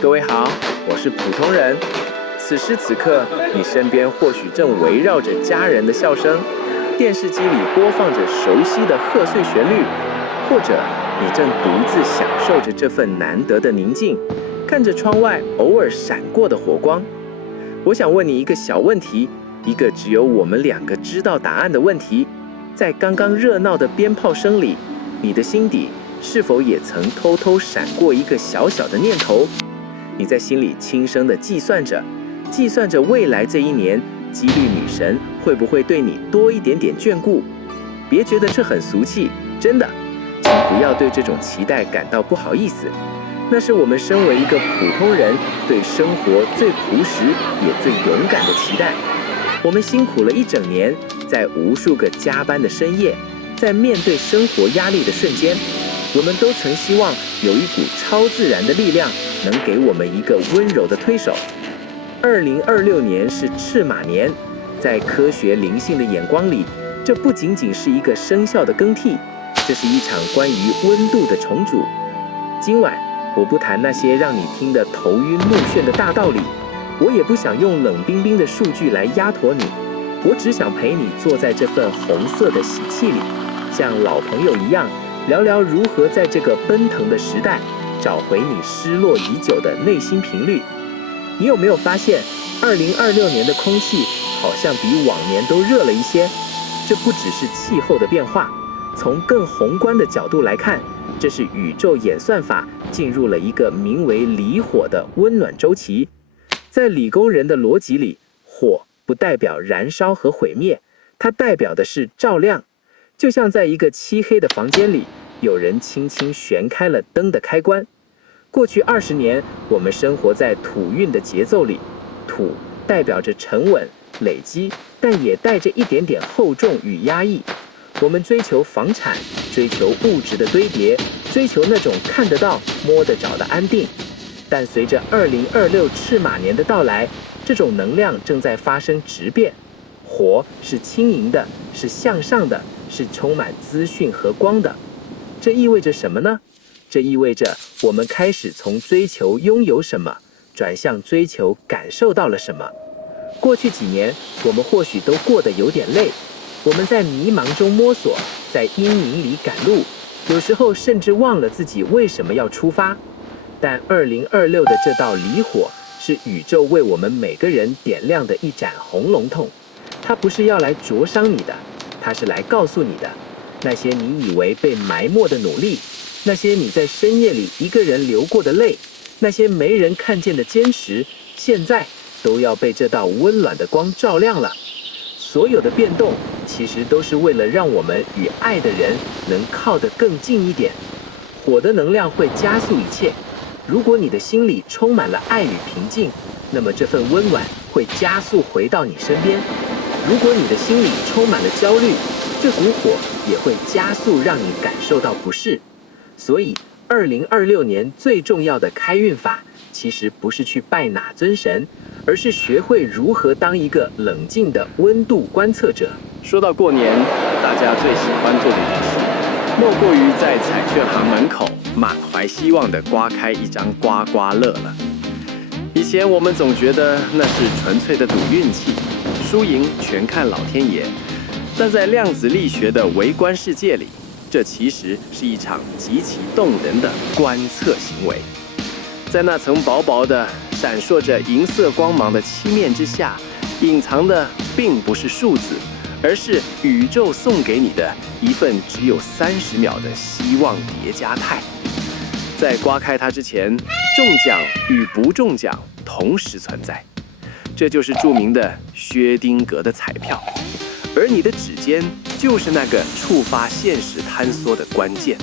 各位好，我是普通人。此时此刻，你身边或许正围绕着家人的笑声，电视机里播放着熟悉的贺岁旋律，或者你正独自享受着这份难得的宁静，看着窗外偶尔闪过的火光。我想问你一个小问题，一个只有我们两个知道答案的问题：在刚刚热闹的鞭炮声里，你的心底是否也曾偷偷闪过一个小小的念头？你在心里轻声地计算着未来这一年，几率女神会不会对你多一点点眷顾？别觉得这很俗气，真的，请不要对这种期待感到不好意思。那是我们身为一个普通人对生活最朴实也最勇敢的期待。我们辛苦了一整年，在无数个加班的深夜，在面对生活压力的瞬间，我们都曾希望有一股超自然的力量能给我们一个温柔的推手。2026年是赤马年，在科学灵性的眼光里，这不仅仅是一个生肖的更替，这是一场关于温度的重组。今晚我不谈那些让你听得头晕目眩的大道理，我也不想用冷冰冰的数据来压驼你，我只想陪你坐在这份红色的喜气里，像老朋友一样聊聊如何在这个奔腾的时代找回你失落已久的内心频率。你有没有发现2026年的空气好像比往年都热了一些？这不只是气候的变化，从更宏观的角度来看，这是宇宙演算法进入了一个名为离火的温暖周期。在理工人的逻辑里，火不代表燃烧和毁灭，它代表的是照亮。就像在一个漆黑的房间里，有人轻轻旋开了灯的开关。过去20年，我们生活在土运的节奏里，土代表着沉稳、累积，但也带着一点点厚重与压抑。我们追求房产，追求物质的堆叠，追求那种看得到、摸得着的安定。但随着2026赤马年的到来，这种能量正在发生质变。火是轻盈的，是向上的，是充满资讯和光的。这意味着什么呢？这意味着我们开始从追求拥有什么，转向追求感受到了什么。过去几年，我们或许都过得有点累，我们在迷茫中摸索，在阴影里赶路，有时候甚至忘了自己为什么要出发。但2026的这道离火，是宇宙为我们每个人点亮的一盏红龙头。它不是要来灼伤你的，它是来告诉你的，那些你以为被埋没的努力，那些你在深夜里一个人流过的泪，那些没人看见的坚持，现在都要被这道温暖的光照亮了。所有的变动，其实都是为了让我们与爱的人能靠得更近一点。火的能量会加速一切。如果你的心里充满了爱与平静，那么这份温暖会加速回到你身边。如果你的心里充满了焦虑，这股火也会加速让你感受到不适。所以2026年最重要的开运法，其实不是去拜哪尊神，而是学会如何当一个冷静的温度观测者。说到过年，大家最喜欢做的仪式，莫过于在彩券行门口满怀希望地刮开一张刮刮乐了。以前我们总觉得那是纯粹的赌运气，输赢全看老天爷。但在量子力学的微观世界里，这其实是一场极其动人的观测行为。在那层薄薄的、闪烁着银色光芒的漆面之下，隐藏的并不是数字，而是宇宙送给你的一份只有30秒的希望叠加态。在刮开它之前，中奖与不中奖同时存在，这就是著名的薛丁格的彩票。而你的指尖就是那个触发现实坍缩的关键。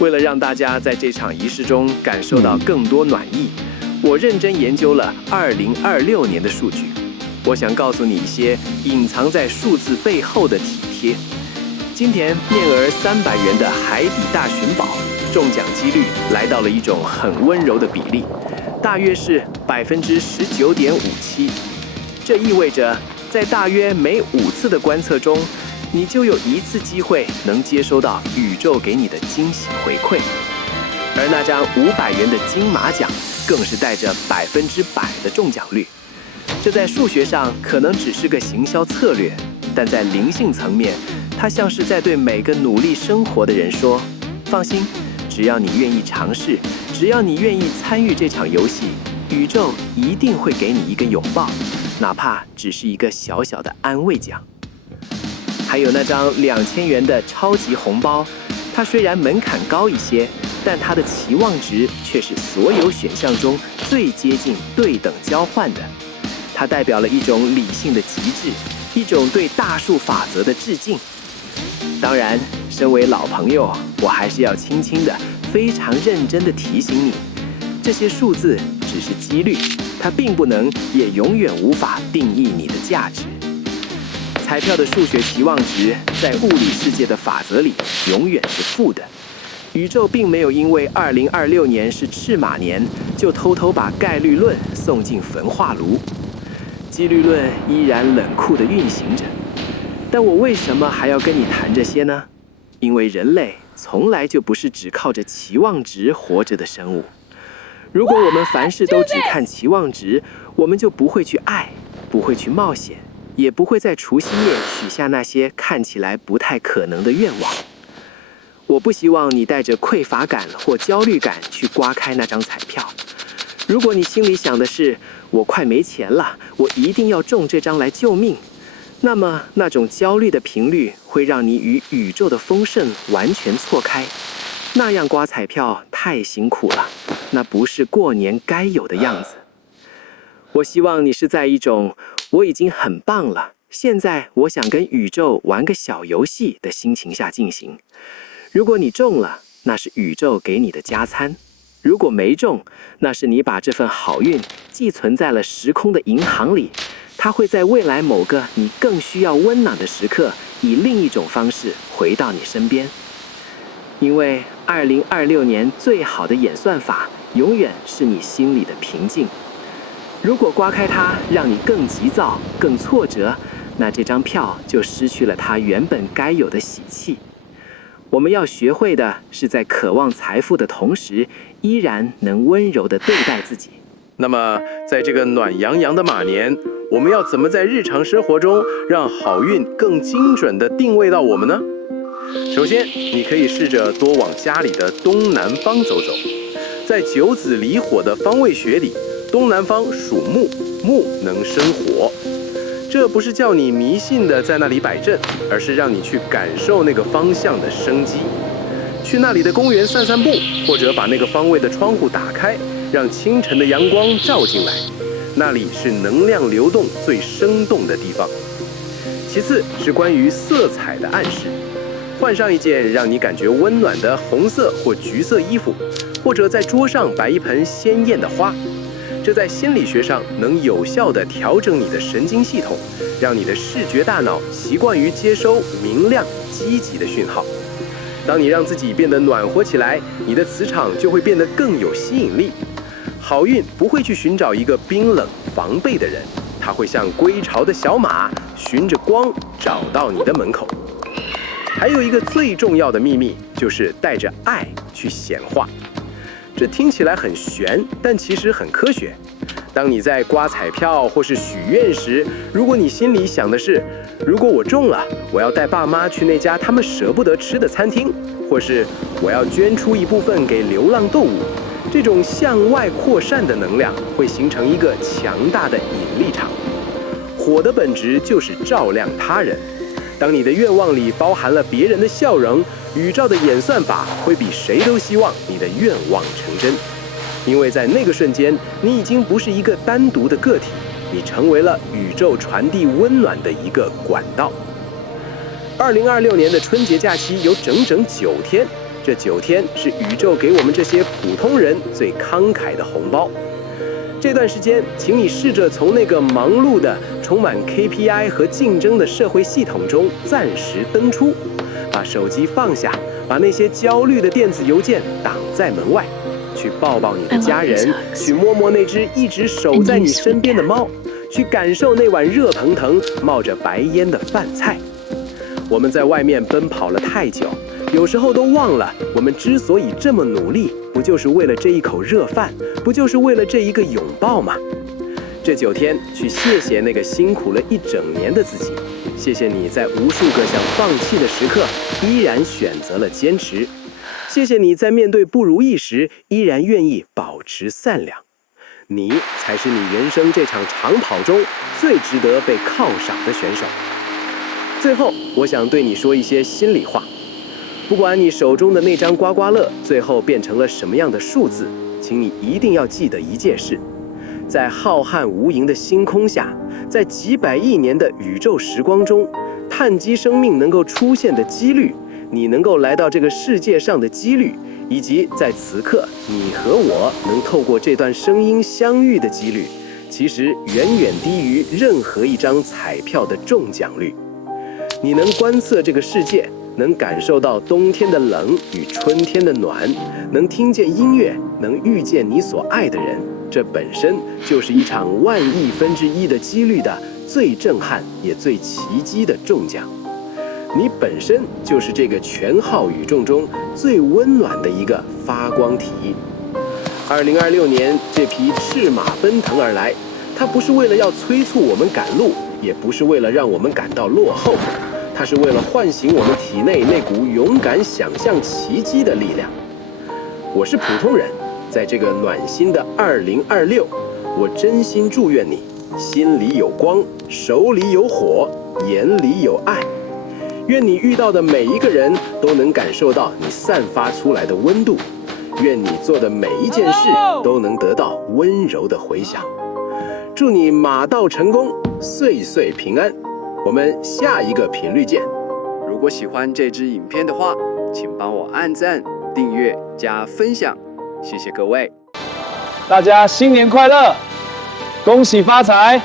为了让大家在这场仪式中感受到更多暖意，我认真研究了2026年的数据。我想告诉你一些隐藏在数字背后的体贴。今年面额300元的海底大寻宝，中奖几率来到了一种很温柔的比例，大约是19.57%。这意味着在大约每5次的观测中，你就有1次机会能接收到宇宙给你的惊喜回馈。而那张500元的金马奖更是带着100%的中奖率。这在数学上可能只是个行销策略，但在灵性层面，它像是在对每个努力生活的人说：放心，只要你愿意尝试，只要你愿意参与这场游戏，宇宙一定会给你一个拥抱，哪怕只是一个小小的安慰奖。还有那张2000元的超级红包，它虽然门槛高一些，但它的期望值却是所有选项中最接近对等交换的。它代表了一种理性的极致，一种对大数法则的致敬。当然，身为老朋友，我还是要轻轻的、非常认真的提醒你，这些数字只是几率，它并不能，也永远无法定义你的价值。彩票的数学期望值在物理世界的法则里永远是负的。宇宙并没有因为2026年是赤马年，就偷偷把概率论送进焚化炉。几率论依然冷酷地运行着。但我为什么还要跟你谈这些呢？因为人类从来就不是只靠着期望值活着的生物。如果我们凡事都只看期望值，我们就不会去爱，不会去冒险，也不会在除夕夜许下那些看起来不太可能的愿望。我不希望你带着匮乏感或焦虑感去刮开那张彩票。如果你心里想的是我快没钱了，我一定要中这张来救命，那么那种焦虑的频率会让你与宇宙的丰盛完全错开。那样刮彩票太辛苦了，那不是过年该有的样子。我希望你是在一种我已经很棒了，现在我想跟宇宙玩个小游戏的心情下进行。如果你中了，那是宇宙给你的加餐；如果没中，那是你把这份好运寄存在了时空的银行里，它会在未来某个你更需要温暖的时刻，以另一种方式回到你身边。因为2026年最好的演算法，永远是你心里的平静。如果刮开它让你更急躁、更挫折，那这张票就失去了它原本该有的喜气。我们要学会的是在渴望财富的同时，依然能温柔地对待自己。那么，在这个暖洋洋的马年，我们要怎么在日常生活中让好运更精准地定位到我们呢？首先，你可以试着多往家里的东南方走走。在九子离火的方位学里，东南方属木，木能生火。这不是叫你迷信的在那里摆阵，而是让你去感受那个方向的生机。去那里的公园散散步，或者把那个方位的窗户打开，让清晨的阳光照进来。那里是能量流动最生动的地方。其次是关于色彩的暗示，换上一件让你感觉温暖的红色或橘色衣服，或者在桌上摆一盆鲜艳的花。这在心理学上能有效地调整你的神经系统，让你的视觉大脑习惯于接收明亮、积极的讯号。当你让自己变得暖和起来，你的磁场就会变得更有吸引力。好运不会去寻找一个冰冷、防备的人，它会像归巢的小马，循着光找到你的门口。还有一个最重要的秘密，就是带着爱去显化。这听起来很玄，但其实很科学。当你在刮彩票或是许愿时，如果你心里想的是，如果我中了，我要带爸妈去那家他们舍不得吃的餐厅，或是我要捐出一部分给流浪动物，这种向外扩散的能量会形成一个强大的引力场。火的本质就是照亮他人。当你的愿望里包含了别人的笑容，宇宙的演算法会比谁都希望你的愿望成真。因为在那个瞬间，你已经不是一个单独的个体，你成为了宇宙传递温暖的一个管道。2026年的春节假期有整整9天，这9天是宇宙给我们这些普通人最慷慨的红包。这段时间，请你试着从那个忙碌的、充满 KPI 和竞争的社会系统中暂时登出，把手机放下，把那些焦虑的电子邮件挡在门外，去抱抱你的家人，去摸摸那只一直守在你身边的猫，去感受那碗热腾腾、冒着白烟的饭菜。我们在外面奔跑了太久，有时候都忘了，我们之所以这么努力，不就是为了这一口热饭，不就是为了这一个拥抱吗？这9天，去谢谢那个辛苦了一整年的自己，谢谢你在无数个想放弃的时刻，依然选择了坚持。谢谢你在面对不如意时，依然愿意保持善良。你才是你人生这场长跑中最值得被犒赏的选手。最后，我想对你说一些心里话。不管你手中的那张刮刮乐最后变成了什么样的数字，请你一定要记得一件事：在浩瀚无垠的星空下，在几百亿年的宇宙时光中，碳基生命能够出现的几率，你能够来到这个世界上的几率，以及在此刻你和我能透过这段声音相遇的几率，其实远远低于任何一张彩票的中奖率。你能观测这个世界，能感受到冬天的冷与春天的暖，能听见音乐，能遇见你所爱的人，这本身就是一场1/1000的几率的最震撼也最奇迹的中奖。你本身就是这个全浩宇宙中最温暖的一个发光体。2026年，这匹赤马奔腾而来，它不是为了要催促我们赶路，也不是为了让我们感到落后，它是为了唤醒我们体内那股勇敢想象奇迹的力量。我是普通人，在这个暖心的2026，我真心祝愿你心里有光，手里有火，眼里有爱。愿你遇到的每一个人都能感受到你散发出来的温度，愿你做的每一件事都能得到温柔的回响。祝你马到成功，岁岁平安。我们下一个频率见。如果喜欢这支影片的话，请帮我按赞、订阅、加分享，谢谢各位。大家新年快乐，恭喜发财！